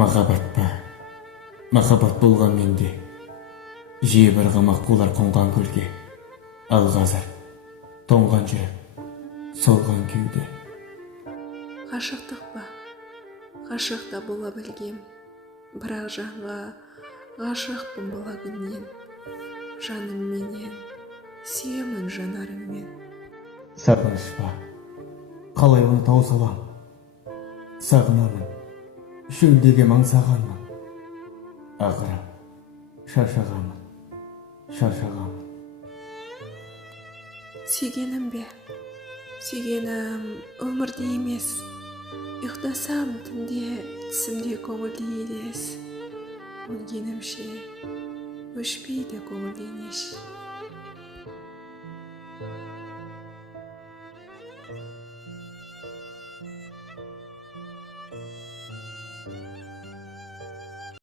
Махаббат па, махаббат болған менде, жиі бір қамақ қонған көлге, ал қазір тоңған жүрек, солған кеуде. Ғашықтық па, ғашық та бола білгем, бірақ жанға ғашықпын бола күннен, жанымменен, сүйемін жанарыммен. Сағыныш па, қалай оны тауса алам, сағынамын, шөлдегем аңсағанмын, ақыры шаршағанмын. Сүйгенім бе, сүйгенім өмірде емес, ұйықтасам түнде түсімде көңілді елес, өлгенімше өшпейді көңілден еш.